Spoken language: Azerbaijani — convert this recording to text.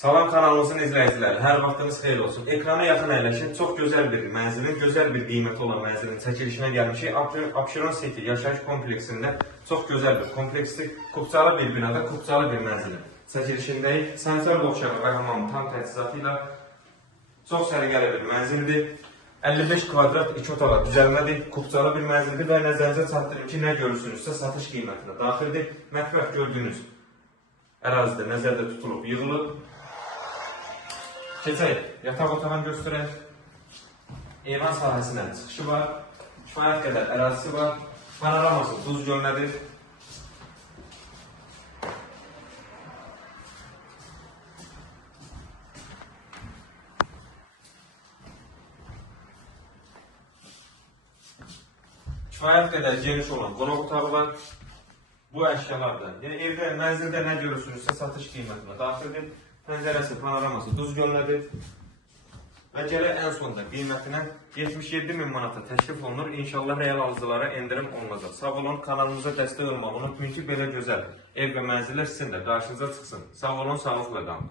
Salam kanalımızın izləyiciləri, hər vaxtınız xeyir olsun. Ekrana yaxın əyləşin, çox gözəl bir mənzilin, gözəl bir qiyməti olan mənzilin çəkilişinə gəlmişik. Abşeron City yaşayış kompleksində çox gözəl bir kompleksdir. Kupçalı bir binada, kupçalı bir mənzilin çəkilişindəyik. Sanitar boşyağı və hamamın tam təchizatı ilə çox səliqəli bir mənzildir. 55 kvadrat 2 otağa düzəlmədir, kupçalı bir mənzildir və nəzərinizə çatdırım ki, nə görürsünüzsə satış qiymətinə daxildir. Mətbəx gördüyünüz ərazidə nəzərdə tutulub, yığılıb. Keçək, yataq otağını göstərək. Eyvan sahəsindən çıxışı var. Kifayət qədər ərazisi var. Panoraması duz gölünədir. Kifayət qədər geniş olan qonaq otağı var. Bu əşyalar da, yəni evdə, mənzildə nə görürsünüzsə satış qiymətinə daxildir. Pəncərəsi, panoraması duz gölünədir. Və gələk ən sonunda qiymətinə 77.000 manata təklif olunur. İnşallah real alıcılara endirim olunacaq. Sağ olun, kanalımıza dəstək olmağı unutmayın ki, belə gözəl ev və mənzillər sizin də qarşınıza çıxsın. Sağ olun, sağlıqla qalın.